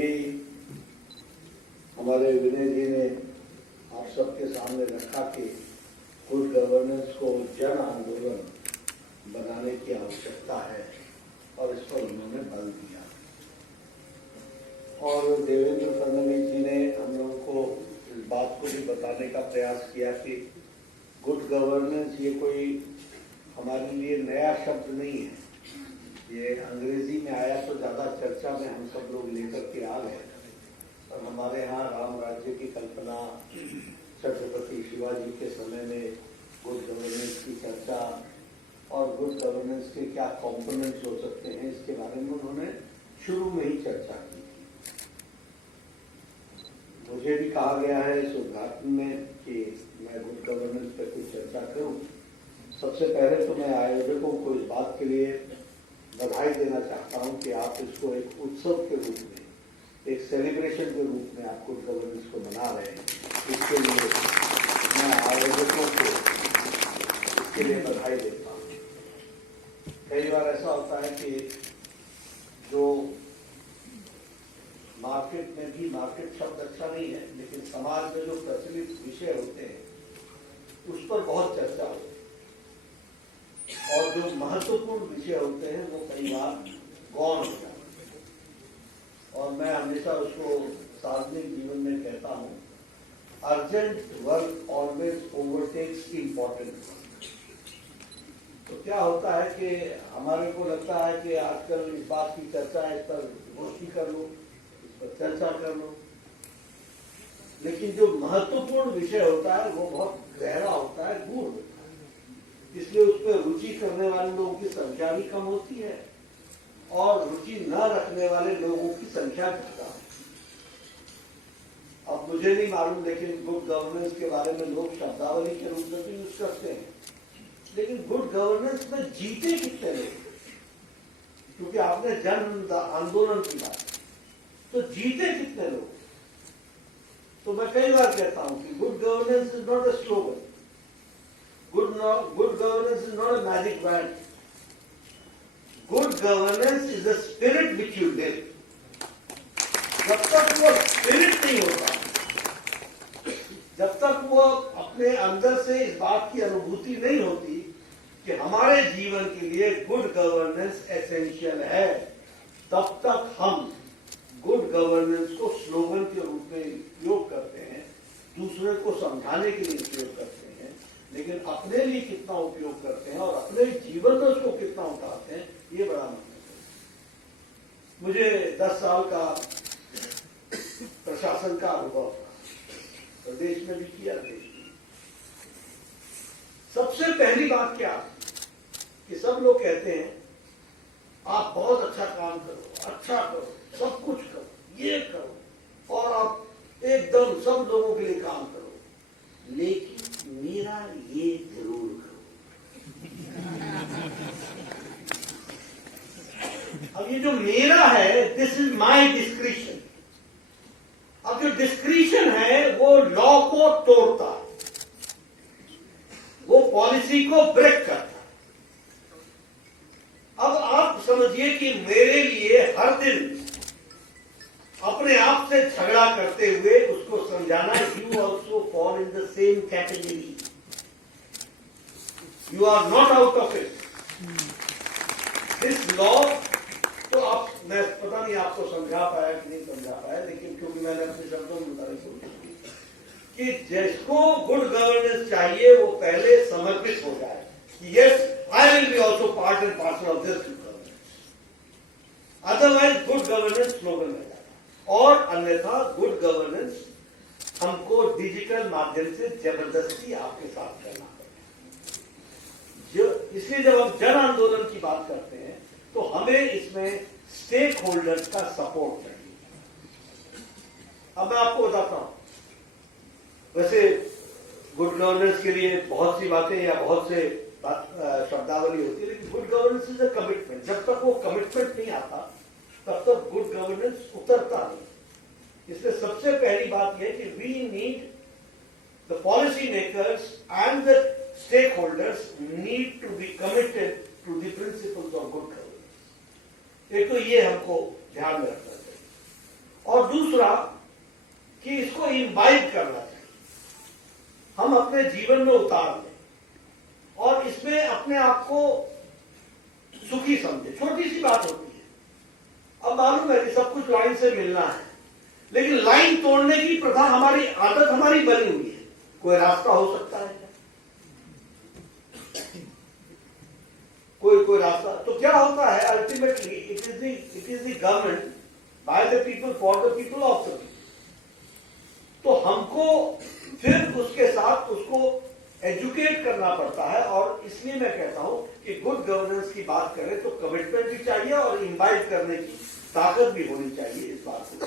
अभी हमारे विनय जी ने आप सबके सामने रखा कि गुड गवर्नेंस को जन आंदोलन बनाने की आवश्यकता है और इस पर उन्होंने बल दिया। और देवेंद्र फडणवीस जी ने हम लोगों को इस बात को भी बताने का प्रयास किया कि गुड गवर्नेंस ये कोई हमारे लिए नया शब्द नहीं है, ये अंग्रेजी में आया तो ज्यादा चर्चा में हम सब लोग लेकर के आ गए। और हमारे यहाँ राम राज्य की कल्पना छत्रपति शिवाजी के समय में गुड गवर्नेंस की चर्चा और गुड गवर्नेंस के क्या कॉम्पोनेंट्स हो सकते हैं इसके बारे में उन्होंने शुरू में ही चर्चा की थी। मुझे भी कहा गया है इस उद्घाटन में कि मैं गुड गवर्नेंस पर कुछ चर्चा करूं। सबसे पहले तो मैं आयोजकों को इस बात के लिए बधाई देना चाहता हूं कि आप इसको एक उत्सव के रूप में, एक सेलिब्रेशन के रूप में आप गुड गवर्नेंस को मना रहे हैं। इसके लिए मैं आयोजकों को इसके लिए बधाई देता हूं। कई बार ऐसा होता है कि जो मार्केट में भी, मार्केट शब्द अच्छा नहीं है, लेकिन समाज में जो प्रचलित विषय होते हैं उस पर बहुत चर्चा होती है और जो महत्वपूर्ण विषय होते हैं वो कई बार गौण हो जाते हैं। और मैं हमेशा उसको सार्वजनिक जीवन में कहता हूं, urgent work always overtakes important work. तो क्या होता है कि हमारे को लगता है कि आजकल इस बात की चर्चा है, इस पर गोष्ठी कर लो, इस पर चर्चा कर लो, लेकिन जो महत्वपूर्ण विषय होता है वो बहुत गहरा होता है, गूढ़ होता है। इसलिए उस पर रुचि करने वाले लोगों की संख्या भी कम होती है और रुचि न रखने वाले लोगों की संख्या ज्यादा है। अब मुझे नहीं मालूम, लेकिन गुड गवर्नेंस के बारे में लोग शब्दावली के रूप में भी यूज करते हैं, लेकिन गुड गवर्नेंस में जीते कितने लोग? क्योंकि आपने जन आंदोलन की बात, तो जीते कितने लोग? तो मैं कई बार कहता हूं कि good governance is not a slogan, good governance is not a magic wand. Good governance is the spirit which you live. जब तक वो स्पिरिट नहीं होता, जब तक वो अपने अंदर से इस बात की अनुभूति नहीं होती कि हमारे जीवन के लिए गुड गवर्नेंस एसेंशियल है, तब तक हम गुड गवर्नेंस को स्लोगन के रूप में उपयोग करते हैं, दूसरे को समझाने के लिए उपयोग करते हैं, लेकिन अपने लिए कितना उपयोग करते हैं और अपने जीवन में उसको कितना उतारते हैं, ये बड़ा महत्वपूर्ण है। मुझे 10 साल का प्रशासन का अनुभव था, प्रदेश में भी किया, देश में। सबसे पहली बात क्या कि सब लोग कहते हैं आप बहुत अच्छा काम करो, अच्छा करो, सब कुछ करो, ये करो और आप एकदम सब लोगों के लिए काम करो, लेकिन मेरा ये जरूर करो। अब ये जो मेरा है, दिस इज माय डिस्क्रिशन। अब जो डिस्क्रिशन है वो लॉ को तोड़ता है, वो पॉलिसी को ब्रेक करता है। अब आप समझिए कि मेरे लिए हर दिन अपने आप से झगड़ा करते हुए उसको समझाना, you also fall in the same category, you are not out of it. This law, तो आप, मैं पता नहीं आपको समझा पाया कि नहीं समझा पाया, लेकिन क्योंकि मैंने अपने शब्दों में बताई कि जिसको गुड गवर्नेंस चाहिए वो पहले समर्पित हो जाए, yes I will be also part and parcel of this good governance, otherwise good governance slogan में जाए। और अन्यथा गुड गवर्नेंस हमको डिजिटल माध्यम से जबरदस्ती आपके साथ करना पड़ेगा। इसलिए जब हम जन आंदोलन की बात करते हैं तो हमें इसमें स्टेक होल्डर्स का सपोर्ट चाहिए। अब मैं आपको बताता हूं, वैसे गुड गवर्नेंस के लिए बहुत सी बातें या बहुत से शब्दावली होती है, लेकिन good governance is a commitment. जब तक वो कमिटमेंट नहीं आता तब तक गुड गवर्नेंस उतरता नहीं। इसलिए सबसे पहली बात यह कि we need the policy makers and the stakeholders need to be committed to the principles of good governance. एक तो ये हमको ध्यान में रखना चाहिए। और दूसरा कि इसको इम्बाइब करना चाहिए, हम अपने जीवन में उतार लें और इसमें अपने आप को सुखी समझे। छोटी सी बात होती है, अब मालूम है कि सब कुछ लाइन से मिलना है, लेकिन लाइन तोड़ने की प्रथा हमारी आदत हमारी बनी हुई है। कोई रास्ता हो सकता है, कोई रास्ता। तो क्या होता है, ultimately it is the government by the people for the people of the people. तो हमको फिर उसके साथ उसको एजुकेट करना पड़ता है, और इसलिए मैं कहता हूं कि गुड गवर्नेंस की बात करें तो कमिटमेंट भी चाहिए और इन्वाइट करने की ताकत भी होनी चाहिए इस बात को।